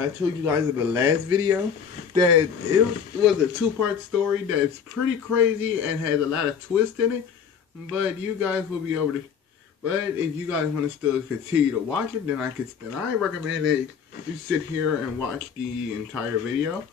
I told you guys in the last video that it was a two-part story that's pretty crazy and has a lot of twists in it. But you guys will be able to. But if you guys want to still continue to watch it, then I recommend that you sit here and watch the entire video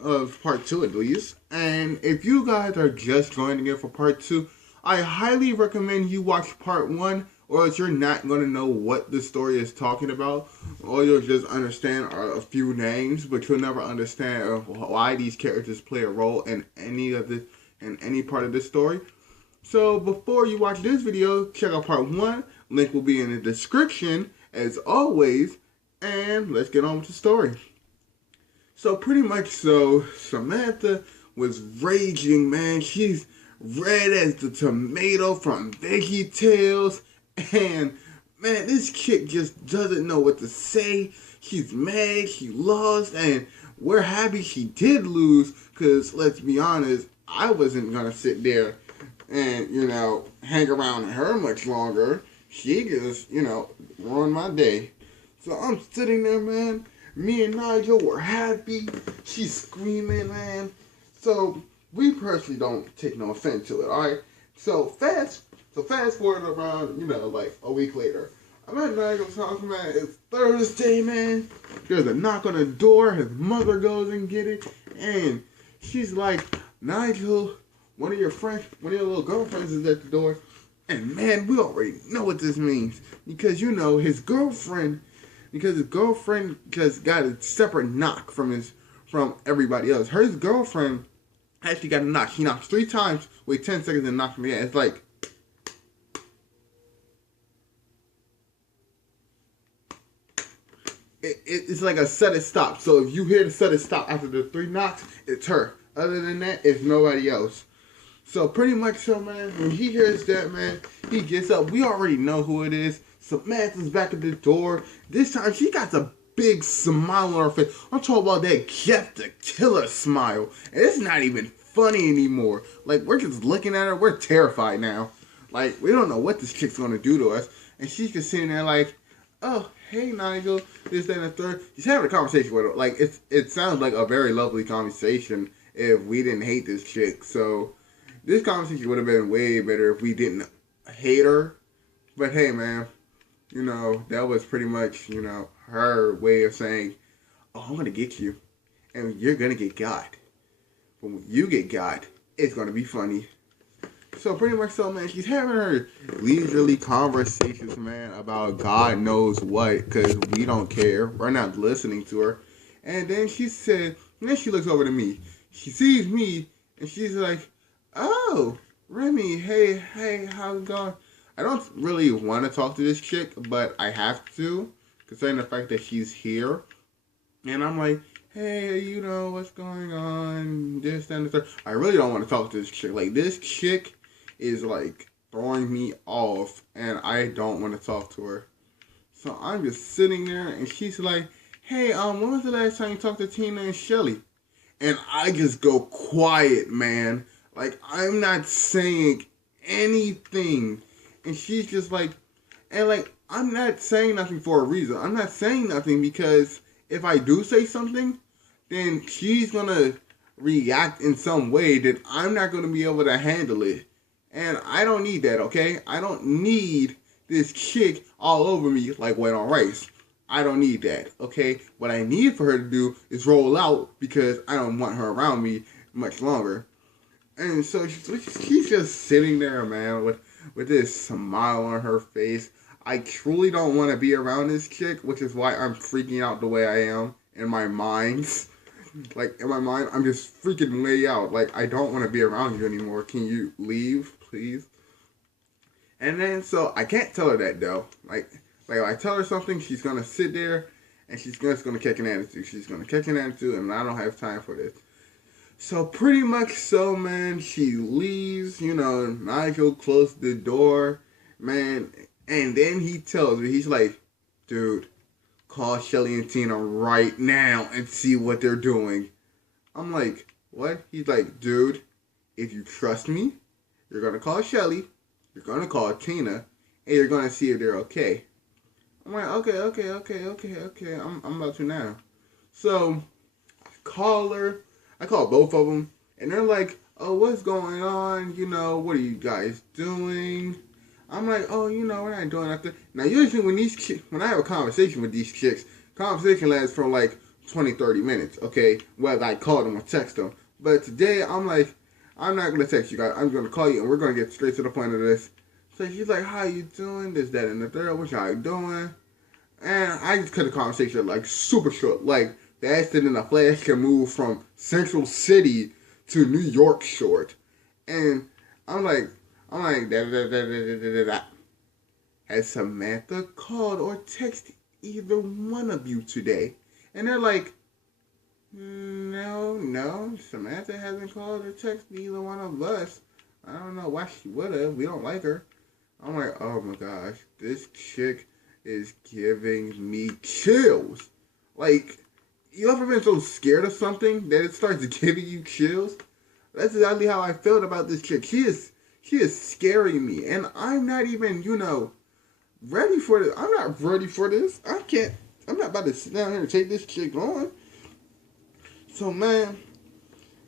of part two at least. And if you guys are just joining in for part two, I highly recommend you watch part one, or else you're not going to know what the story is talking about. All you'll just understand are a few names, but you'll never understand why these characters play a role in any part of this story. So before you watch this video, check out part one. Link will be in the description as always. And let's get on with the story. So pretty much Samantha was raging, man. She's red as the tomato from Veggie Tales. And man, this chick just doesn't know what to say. She's mad, she lost, and we're happy she did lose, because let's be honest, I wasn't gonna sit there and, hang around her much longer. She just, ruined my day. So I'm sitting there, man. Me and Nigel were happy. She's screaming, man. So we personally don't take no offense to it, alright? So fast forward around, like a week later. I'm at Nigel's house, man. It's Thursday, man. There's a knock on the door. His mother goes and get it. And she's like, Nigel, one of your little girlfriends is at the door. And man, we already know what this means. Because his girlfriend got a separate knock from everybody else. Her girlfriend actually got a knock. She knocks 3 times, wait 10 seconds and knocks me again. It's like it's like a sudden stop. So if you hear the sudden stop after the 3 knocks, it's her. Other than that, it's nobody else. So pretty much man, when he hears that, man, he gets up. We already know who it is. Samantha's back at the door. This time, she got a big smile on her face. I'm talking about that Jeff the Killer smile. And it's not even funny anymore. Like, we're just looking at her. We're terrified now. Like, we don't know what this chick's going to do to us. And she's just sitting there like, oh, hey, Nigel, this, that, and the third. She's having a conversation with her. Like, it sounds like a very lovely conversation if we didn't hate this chick. So this conversation would have been way better if we didn't hate her. But hey, man, that was pretty much, her way of saying, oh, I'm going to get you. And you're going to get got. But when you get got, it's going to be funny. So pretty much man, she's having her leisurely conversations, man, about God knows what, because we don't care. We're not listening to her. And then she looks over to me. She sees me, and she's like, oh, Remy, hey, how's it going? I don't really want to talk to this chick, but I have to, considering the fact that she's here. And I'm like, hey, what's going on? This, that, and the third. I really don't want to talk to this chick. Like, this chick is, like, throwing me off, and I don't want to talk to her. So I'm just sitting there, and she's like, hey, when was the last time you talked to Tina and Shelly? And I just go quiet, man. Like, I'm not saying anything. And she's just like, I'm not saying nothing for a reason. I'm not saying nothing because if I do say something, then she's going to react in some way that I'm not going to be able to handle it. And I don't need that, okay? I don't need this chick all over me like wet on rice. I don't need that, okay? What I need for her to do is roll out because I don't want her around me much longer. And so she's just sitting there, man, with this smile on her face. I truly don't want to be around this chick, which is why I'm freaking out the way I am in my mind. Like, in my mind, I'm just freaking way out. Like, I don't want to be around you anymore. Can you leave, please? And then, so, I can't tell her that, though. Like if I tell her something, she's going to sit there, and she's just going to catch an attitude. She's going to catch an attitude, and I don't have time for this. So pretty much man, she leaves, Nigel closed the door, man, and then he tells me, he's like, dude, call Shelly and Tina right now and see what they're doing. I'm like, what? He's like, dude, if you trust me, you're going to call Shelly, you're going to call Tina, and you're going to see if they're okay. I'm like, okay, I'm about to now. So I call her. I call both of them, and they're like, "Oh, what's going on? You know, what are you guys doing?" I'm like, "Oh, you know, we're not doing nothing." Now, usually when I have a conversation with these chicks, conversation lasts for like 20, 30 minutes. Okay, whether I call them or text them. But today, I'm like, I'm not gonna text you guys. I'm gonna call you, and we're gonna get straight to the point of this. So she's like, "How you doing? This, that, and the third. What y'all doing?" And I just cut the conversation like super short. Like the accident in a flash can move from Central City to New York short. And I'm like, da da da da da da da. Has Samantha called or texted either one of you today? And they're like, no, Samantha hasn't called or texted either one of us. I don't know why she would have. We don't like her. I'm like, oh my gosh, this chick is giving me chills. Like, you ever been so scared of something that it starts giving you chills? That's exactly how I felt about this chick. She is scaring me, and I'm not even, ready for this. I'm not ready for this. I'm not about to sit down here and take this chick on. So man,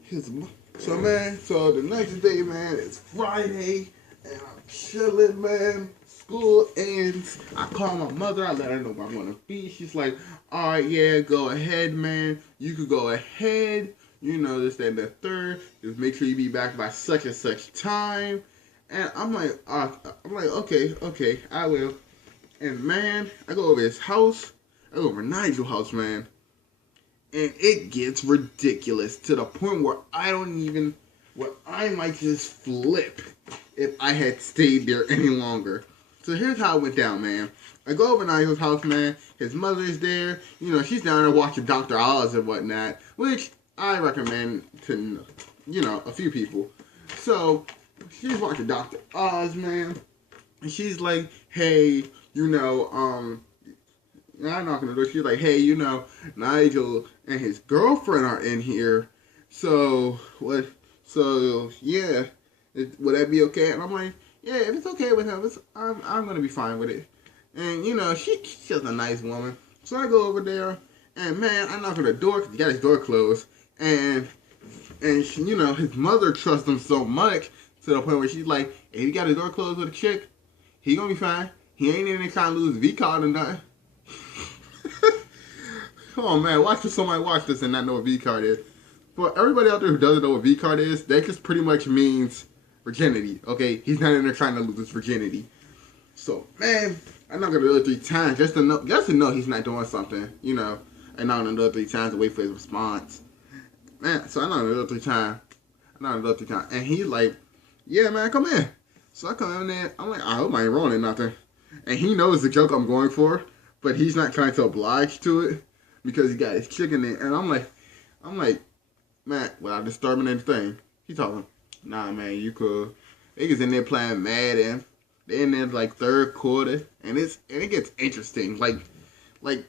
so the next day, man, it's Friday, and I'm chilling, man. School ends. I call my mother. I let her know where I'm going to be. She's like, all right, yeah, go ahead, man. You could go ahead. You know, this, that, and the third. Just make sure you be back by such and such time. And I'm like, okay, I will. And man, I go over his house. I go over Nigel's house, man. And it gets ridiculous to the point where I might just flip if I had stayed there any longer. So here's how it went down, man. I go over Nigel's house, man. His mother's there. You know, she's down there watching Dr. Oz and whatnot, which I recommend to, a few people. So she's watching Dr. Oz, man. And she's like, hey, I knock on the door. She's like, hey, Nigel and his girlfriend are in here. So, what? So, yeah. Would that be okay? And I'm like, yeah, if it's okay with him, I'm going to be fine with it. And, she's just a nice woman. So I go over there, and, man, I knock on the door because he got his door closed. And his mother trusts him so much to the point where she's like, if he got his door closed with a chick, he going to be fine. He ain't in any kind of lose V card or nothing. Come on, man. Somebody watch this and not know what V card is. For everybody out there who doesn't know what V card is, that just pretty much means virginity. Okay? He's not in there trying to lose his virginity. So, man, I knock on the door 3 times just to know he's not doing something, And knock on the door 3 times to wait for his response. Man, so I knock on the door 3 times. And he's like, yeah, man, come in. So I come in there. I'm like, I hope I ain't rolling nothing. And he knows the joke I'm going for, but he's not trying to oblige to it because he got his chicken in. And I'm like, man, without disturbing anything, he talking, nah, man, you could. Niggas in there playing Madden. They in there like third quarter, and it gets interesting. Like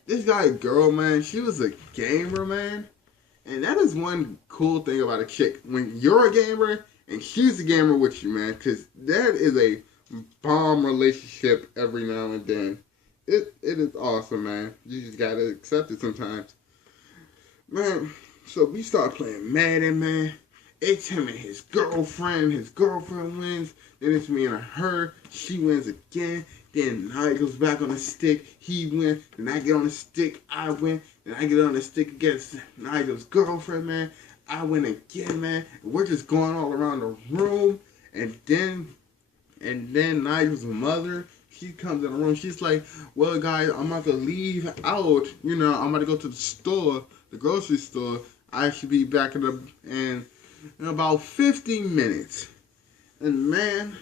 this guy's girl, man, she was a gamer, man, and that is one cool thing about a chick when you're a gamer and she's a gamer with you, man, because that is a bomb relationship every now and then. It is awesome, man. You just gotta accept it sometimes. Man, so we start playing Madden, man. It's him and his girlfriend. His girlfriend wins. Then it's me and her. She wins again. Then Nigel's back on the stick. He wins. Then I get on the stick. I win. Then I get on the stick against Nigel's girlfriend, man. I win again, man. We're just going all around the room. And then Nigel's mother, she comes in the room. She's like, well, guys, I'm about to leave out. I'm about to go to the store, the grocery store. I should be back in about 15 minutes. And, man,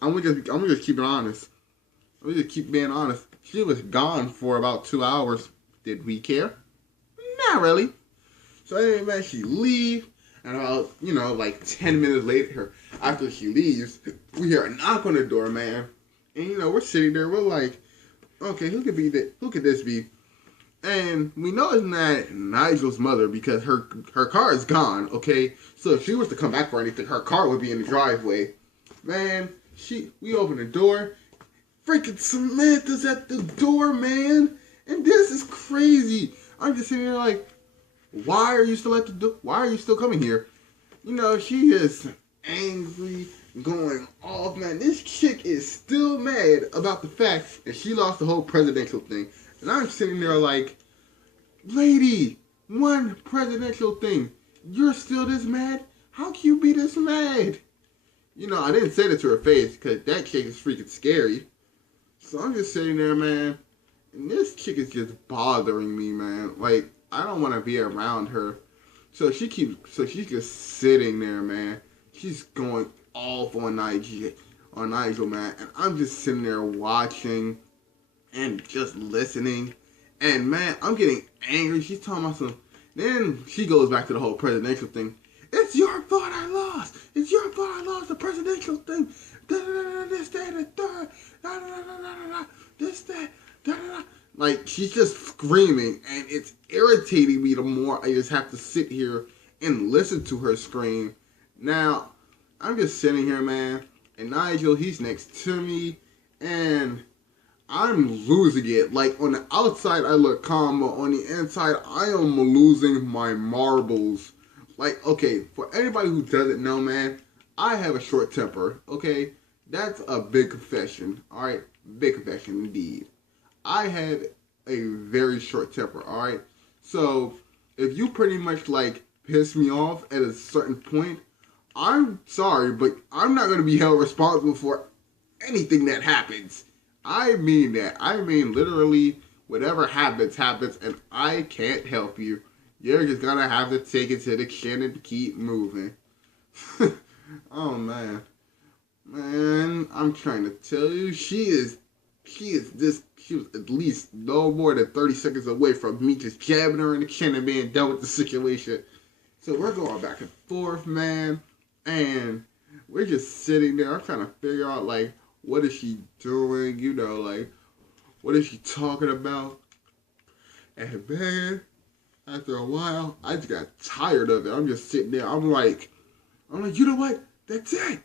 I'm gonna just keep it honest. I'm gonna just keep being honest. She was gone for about 2 hours. Did we care? Not really. So, anyway, man, she leaves. And about, like 10 minutes later, after she leaves, we hear a knock on the door, man. And, we're sitting there, we're like, okay, who could this be? And we know it's not Nigel's mother because her car is gone, okay? So if she was to come back for anything, her car would be in the driveway. Man, we open the door. Freaking Samantha's at the door, man. And this is crazy. I'm just sitting there like, why are you still why are you still coming here? You know, she is angry, going off, man. This chick is still mad about the fact that she lost the whole presidential thing. And I'm sitting there like, lady, one presidential thing. You're still this mad? How can you be this mad? You know, I didn't say that to her face because that chick is freaking scary. So I'm just sitting there, man. And this chick is just bothering me, man. Like, I don't want to be around her. So she's just sitting there, man. She's going off on Nigel, man. And I'm just sitting there watching and just listening. And, man, I'm getting angry. She's talking about some... Then she goes back to the whole presidential thing. It's your fault I lost. It's your fault I lost the presidential thing. This, that, and the third. This, that, da-da-da. Like, she's just screaming, and it's irritating me the more I just have to sit here and listen to her scream. Now, I'm just sitting here, man, and Nigel, he's next to me, and I'm losing it. Like, on the outside, I look calm, but on the inside, I am losing my marbles. Like, okay, for anybody who doesn't know, man, I have a short temper, okay? That's a big confession, alright? Big confession indeed. I have a very short temper, alright? So, if you pretty much, like, piss me off at a certain point, I'm sorry, but I'm not going to be held responsible for anything that happens. I mean that. I mean, literally, whatever happens, and I can't help you. You're just going to have to take it to the chin and keep moving. Oh, man. Man, I'm trying to tell you, she was at least no more than 30 seconds away from me just jabbing her in the chin and being done with the situation. So we're going back and forth, man. And we're just sitting there. I'm trying to figure out, like, what is she doing? You know, like, what is she talking about? And, man, after a while, I just got tired of it. I'm just sitting there. I'm like, you know what? That's it.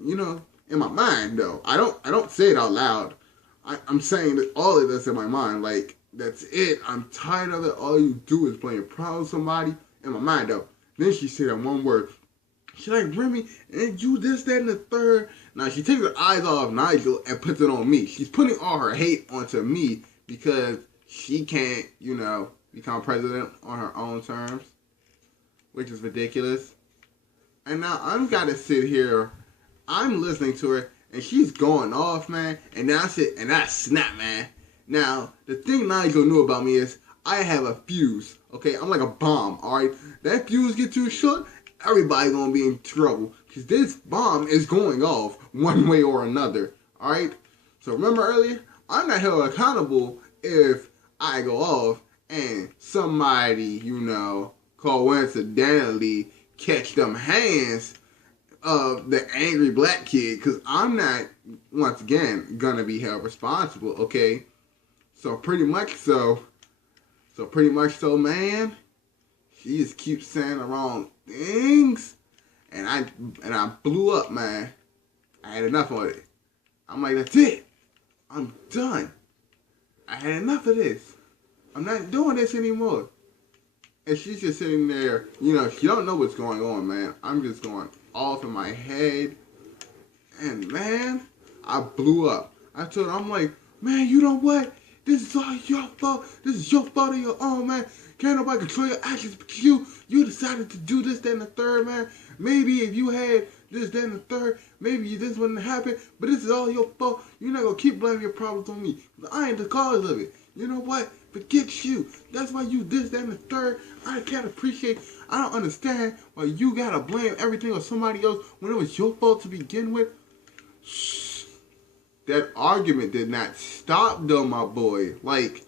You know, in my mind, though. I don't say it out loud. I'm saying that all of this in my mind. Like, that's it. I'm tired of it. All you do is playing proud of somebody. In my mind, though. Then she said that one word. She's like, Remy, and you this, that, and the third. Now, she takes her eyes off Nigel and puts it on me. She's putting all her hate onto me because she can't, you know, become president on her own terms, which is ridiculous. And now I'm got to sit here. I'm listening to her, and she's going off, man. And that's it. And I snap, man. Now, the thing Nigel knew about me is I have a fuse, okay? I'm like a bomb, all right? That fuse get too short, everybody gonna be in trouble. Because this bomb is going off one way or another, all right? So remember earlier, I'm not held accountable if I go off and somebody, you know, coincidentally catch them hands of the angry black kid, because I'm not, once again, gonna be held responsible, okay? So pretty much so, man, she just keeps saying the wrong things, and I blew up, man. I had enough of it. I'm like, that's it. I'm done. I had enough of this. I'm not doing this anymore. And she's just sitting there, you know, she don't know what's going on, man. I'm just going off in my head. And, man, I blew up. I told her, I'm like, man, you know what? This is all your fault. This is your fault of your own, man. Can't nobody control your actions but you. You decided to do this, that, and the third, man. Maybe if you had this, that, and the third, maybe this wouldn't happen. But this is all your fault. You're not going to keep blaming your problems on me. I ain't the cause of it. You know what? Forget you. That's why you this, that, and the third. I can't appreciate. I don't understand why you got to blame everything on somebody else when it was your fault to begin with. Shh. That argument did not stop, though, my boy. Like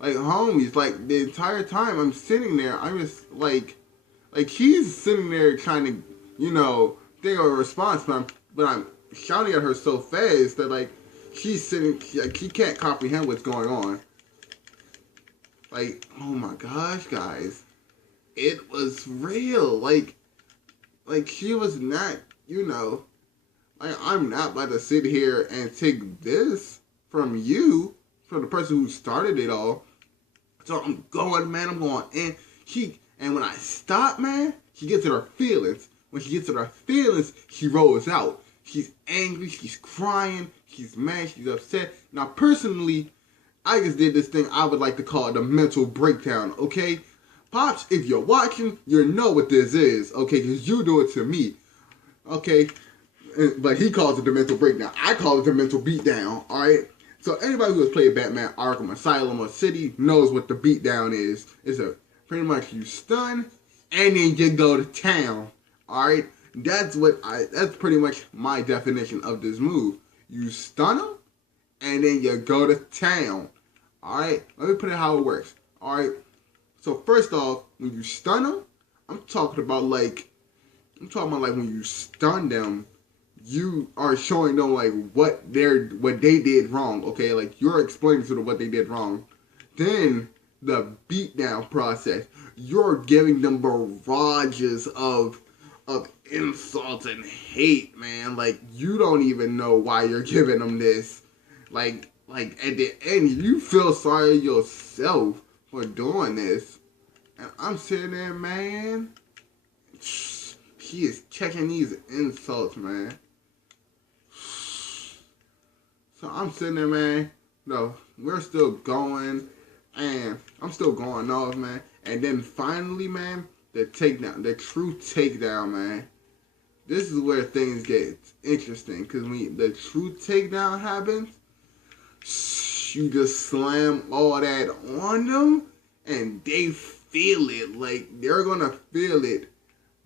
homies, like, the entire time I'm sitting there, I'm just, like he's sitting there trying to, you know, think of a response, but I'm shouting at her so fast that, like, she's sitting, like, she can't comprehend what's going on. Like, oh my gosh, guys. It was real. Like, she was not, you know, like, I'm not about to sit here and take this from you, from the person who started it all, So I'm going, man. I'm going in. And when I stop, man, she gets in her feelings. When she gets in her feelings, she rolls out. She's angry. She's crying. She's mad. She's upset. Now, personally, I just did this thing I would like to call the mental breakdown, okay? Pops, if you're watching, you know what this is, okay? Because you do it to me, okay? But he calls it the mental breakdown. I call it the mental beatdown, alright? So anybody who has played Batman Arkham Asylum or City knows what the beatdown is. It's pretty much you stun and then you go to town, alright? That's pretty much my definition of this move. You stun them and then you go to town. Alright, let me put it how it works. Alright, so first off, when you stun them, I'm talking about like when you stun them, you are showing them like what they did wrong. Okay, like you're explaining to them what they did wrong. Then the beatdown process, you're giving them barrages of insults and hate, man. Like you don't even know why you're giving them this. Like at the end, you feel sorry yourself for doing this. And I'm sitting there, man. She is checking these insults, man. So I'm sitting there, man. No, we're still going. And I'm still going off, man. And then finally, man, the true takedown, man. This is where things get interesting. Because when the true takedown happens, you just slam all that on them, and they feel it. Like, they're gonna feel it,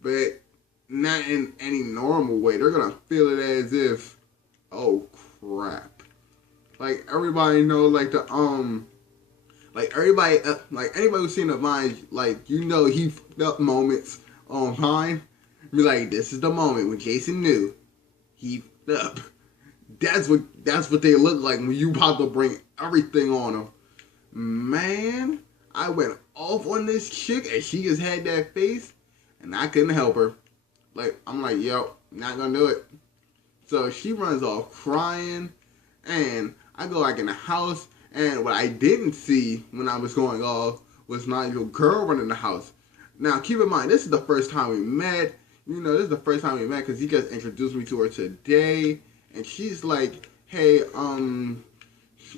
but not in any normal way. They're gonna feel it as if, oh crap. Like, everybody know, like, anybody who's seen the Vine, like, you know, he fucked up moments on Vine. Be like, this is the moment when Jason knew he fucked up. That's what they look like when you about to bring everything on them. Man, I went off on this chick and she just had that face and I couldn't help her. Like, I'm like, yo, not gonna do it. So she runs off crying and I go back in the house, and what I didn't see when I was going off was my little girl running the house. Now, keep in mind, this is the first time we met. You know, this is the first time we met because he just introduced me to her today. And she's like, hey, and,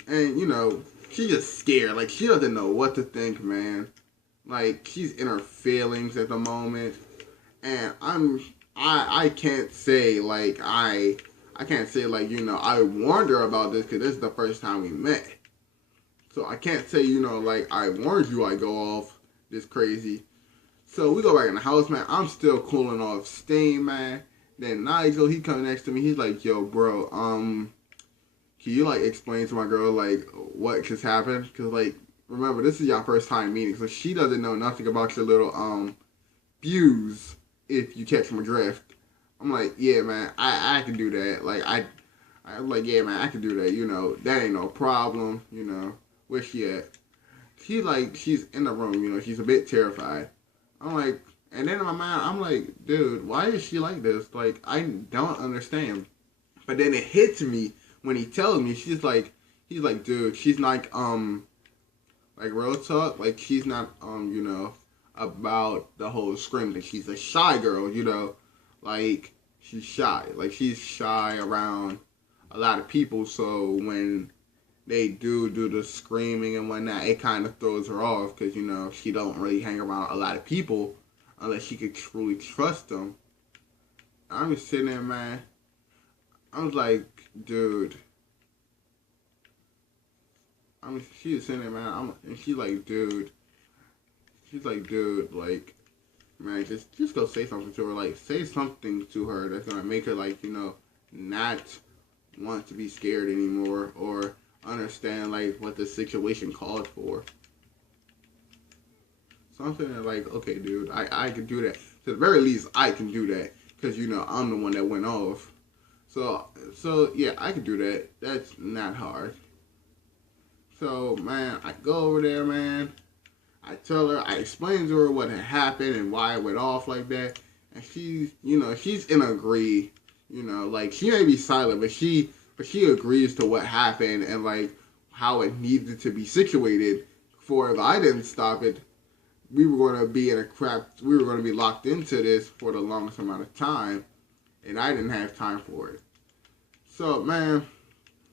you know, she's just scared. Like, she doesn't know what to think, man. Like, she's in her feelings at the moment. And I can't say, like, I can't say, like, you know, I warned her about this because this is the first time we met. So I can't say, you know, like, I warned you I go off this crazy. So we go back in the house, man. I'm still cooling off steam, man. Then Nigel, he come next to me. He's like, yo, bro, can you, like, explain to my girl, like, what just happened? Because, like, remember, this is your first time meeting, so she doesn't know nothing about your little, views, if you catch my drift. I'm like, yeah, man, I can do that. Like, I'm like, yeah, man, I can do that. You know, that ain't no problem. You know, where's she at? She's in the room, you know, she's a bit terrified. I'm like, and then in my mind, I'm like, dude, why is she like this? Like, I don't understand. But then it hits me when he tells me, he's like, dude, she's like real talk, like, she's not, you know, about the whole scream thing. She's a shy girl, you know, like, she's shy. Like, she's shy around a lot of people, so when they do the screaming and whatnot, it kind of throws her off, because, you know, she don't really hang around a lot of people unless she could truly trust them. I'm just sitting there, man. I was like, dude. She was sitting there, man. And she's like, dude. She's like, dude, like, man, just go say something to her. Like, say something to her that's gonna make her, like, you know, not want to be scared anymore or understand, like, what the situation called for. Something like, okay, dude, I can do that. To the very least, I can do that. Because, you know, I'm the one that went off. So yeah, I can do that. That's not hard. So, man, I go over there, man. I tell her, I explain to her what had happened and why I went off like that. And she's, you know, she's in agree. You know, like, she may be silent, but she agrees to what happened and, like, how it needed to be situated for if I didn't stop it, we were going to be in a crap. We were going to be locked into this for the longest amount of time, and I didn't have time for it. So, man,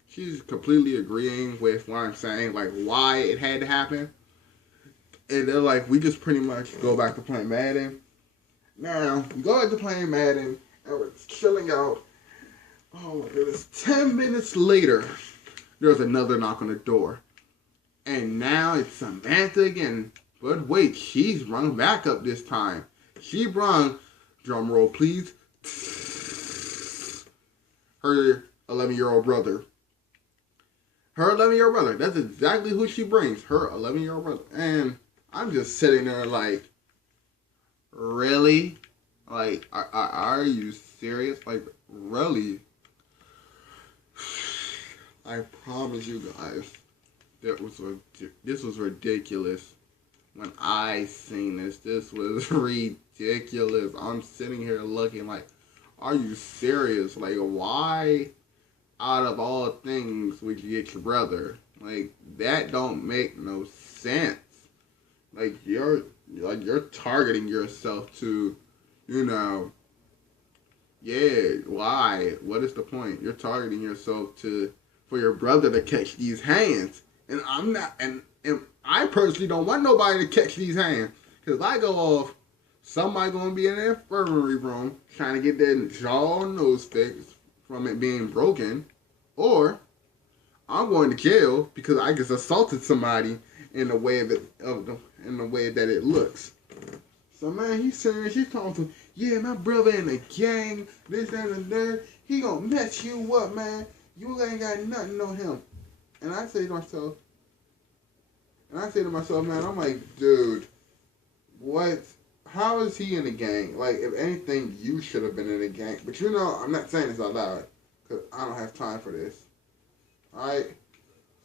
she's completely agreeing with what I'm saying, like why it had to happen. And they're like, we just pretty much go back to playing Madden. Now, we go back to playing Madden, and we're chilling out. Oh my goodness. 10 minutes later, there's another knock on the door. And now it's Samantha again. But wait, she's rung back up this time. She brung, drum roll please, her 11-year-old brother. Her 11-year-old brother. That's exactly who she brings. Her 11-year-old brother. And I'm just sitting there like, really? Like, are you serious? Like, really? I promise you guys, this was ridiculous. When I seen this was ridiculous. I'm sitting here looking like, are you serious? Like, why, out of all things, would you get your brother? Like, that don't make no sense. Like, you're targeting yourself to, yeah, why? What is the point? You're targeting yourself for your brother to catch these hands. And I'm not, and I personally don't want nobody to catch these hands. Because if I go off, somebody going to be in the infirmary room trying to get their jaw and nose fixed from it being broken. Or I'm going to jail because I just assaulted somebody in the way in the way that it looks. So man, he's saying, she's talking to, yeah, my brother in the gang, this, that, and that. He gonna mess you up, man. You ain't got nothing on him. And I say to myself, man, I'm like, dude, what? How is he in the gang? Like, if anything, you should have been in the gang. But I'm not saying this out loud, because I don't have time for this. Alright?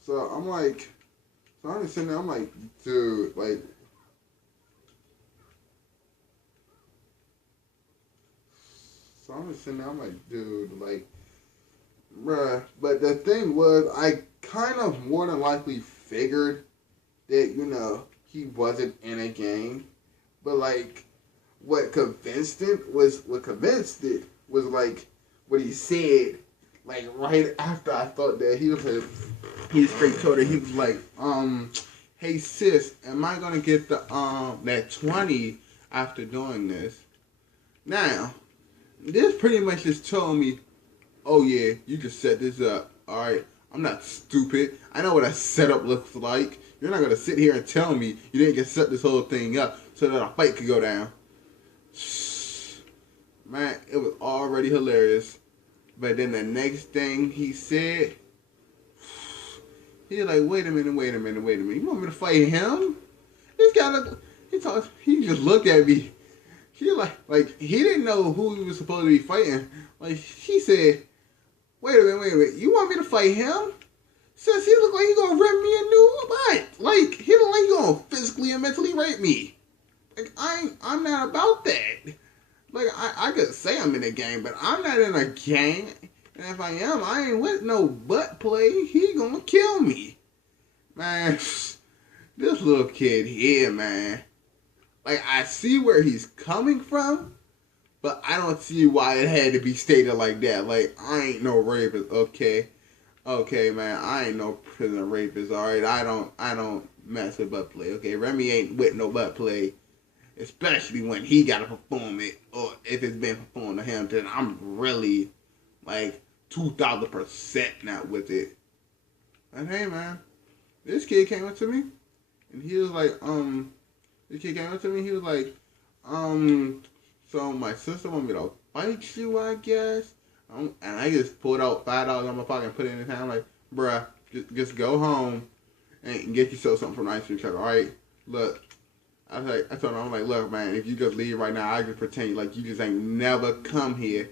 So I'm like, I'm just sitting there, I'm like, dude, like, so I'm just sitting there, I'm like, dude, like, bruh. But the thing was, I kind of more than likely figured that, he wasn't in a gang. But, like, what convinced it was like, what he said, like, right after I thought that he straight told her, he was like, hey sis, am I gonna get that 20 after doing this? Now, this pretty much just told me, oh yeah, you just set this up. Alright, I'm not stupid. I know what a setup looks like. You're not gonna sit here and tell me you didn't get set this whole thing up so that a fight could go down. Man, it was already hilarious. But then the next thing he said, he was like, wait a minute. You want me to fight him? This guy, he just looked at me. He like he didn't know who he was supposed to be fighting. Like, he said, wait a minute. You want me to fight him? Since he look like he gonna rip me a new butt. Like, he look like he gonna physically and mentally rape me. Like, I'm not about that. Like, I could say I'm in a gang, but I'm not in a gang. And if I am, I ain't with no butt play. He gonna kill me. Man, this little kid here, man. Like, I see where he's coming from, but I don't see why it had to be stated like that. Like, I ain't no rapist, okay? Okay, man, I ain't no prison rapist, alright? I don't mess with butt play, okay? Remy ain't with no butt play, especially when he gotta perform it, or if it's been performed to him, then I'm really, like, 2,000% not with it. And hey, man, this kid came up to me, and he was like, so my sister want me to fight you, I guess. And I just pulled out $5 out of my pocket and put it in his hand. I'm like, bruh, just go home and get yourself something from the ice cream truck, alright? Look, I told him, I'm like, look, man, if you just leave right now, I just pretend like you just ain't never come here.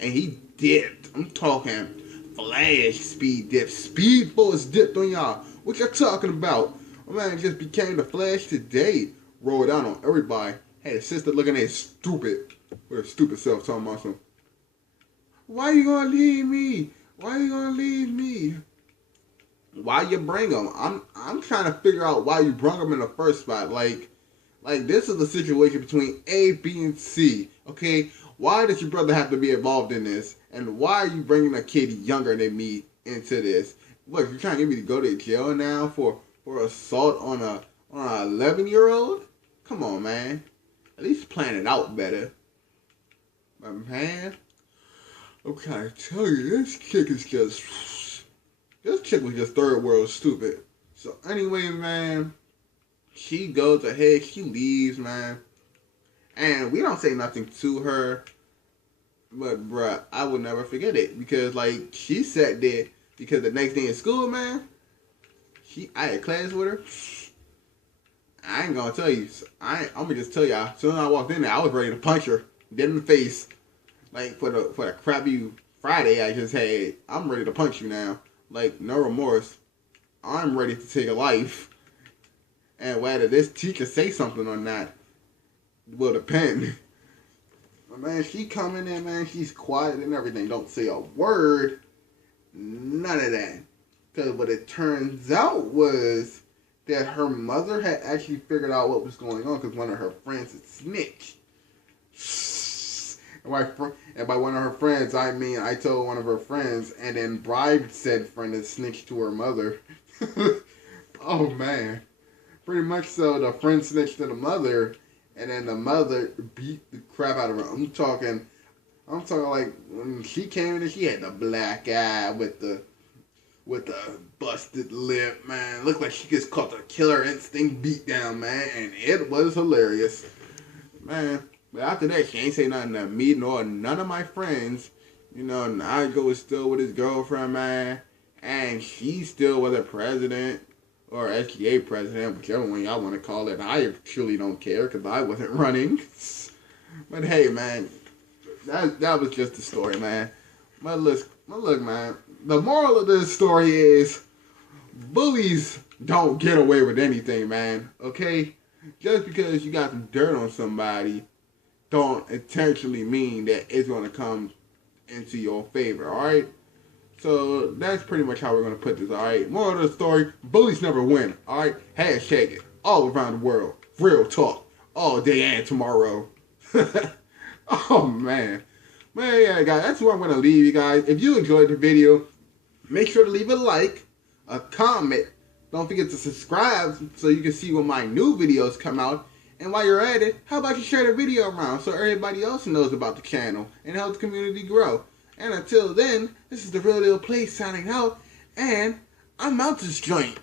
And he dipped. I'm talking flash speed dip. Speed Force dipped on y'all. What y'all talking about? My man just became the Flash today. Rolled out on everybody. Had his sister looking at stupid. With her stupid self talking about some, why you gonna leave me? Why you gonna leave me? why you bring them? I'm trying to figure out why you brought them in the first spot. Like this is the situation between A, B, and C. Okay, why does your brother have to be involved in this? And why are you bringing a kid younger than me into this? What, you're trying to get me to go to jail now for assault on a 11-year-old? Come on, man. At least plan it out better. But man, I'm trying to tell you, this chick was just third world stupid. So anyway, man, she goes ahead, she leaves, man. And we don't say nothing to her. But bruh, I will never forget it. Because like she sat there because the next day in school, man, I had class with her. I ain't gonna tell you. I'm gonna just tell y'all. As soon as I walked in there, I was ready to punch her dead in the face. Like for the crappy Friday I just had, I'm ready to punch you now. Like no remorse. I'm ready to take a life. And whether this teacher say something or not will depend. But man, she coming in, man. She's quiet and everything. Don't say a word. None of that. Because what it turns out was that her mother had actually figured out what was going on because one of her friends had snitched. And by one of her friends, I mean I told one of her friends and then bribed said friend to snitch to her mother. Oh man. Pretty much so, the friend snitched to the mother and then the mother beat the crap out of her. I'm talking like when she came in, she had the black eye with the busted lip, man. Looked like she just caught the killer instinct beat down, man, and it was hilarious, man. But after that, she ain't say nothing to me nor none of my friends. You know, Nigel was still with his girlfriend, man, and she still was a president or SGA president, whichever one y'all want to call it. I truly don't care because I wasn't running. But hey, man, that was just the story, man. But look, man. The moral of this story is bullies don't get away with anything, man. Okay? Just because you got some dirt on somebody don't intentionally mean that it's going to come into your favor, alright? So that's pretty much how we're going to put this, alright? Moral of the story, bullies never win, alright? Hashtag it all around the world. Real talk. All day and tomorrow. Oh, man. But yeah, guys, that's where I'm going to leave you guys. If you enjoyed the video, make sure to leave a like, a comment. Don't forget to subscribe so you can see when my new videos come out. And while you're at it, how about you share the video around so everybody else knows about the channel and help the community grow. And until then, this is the Real Deal Play signing out. And I'm out this joint.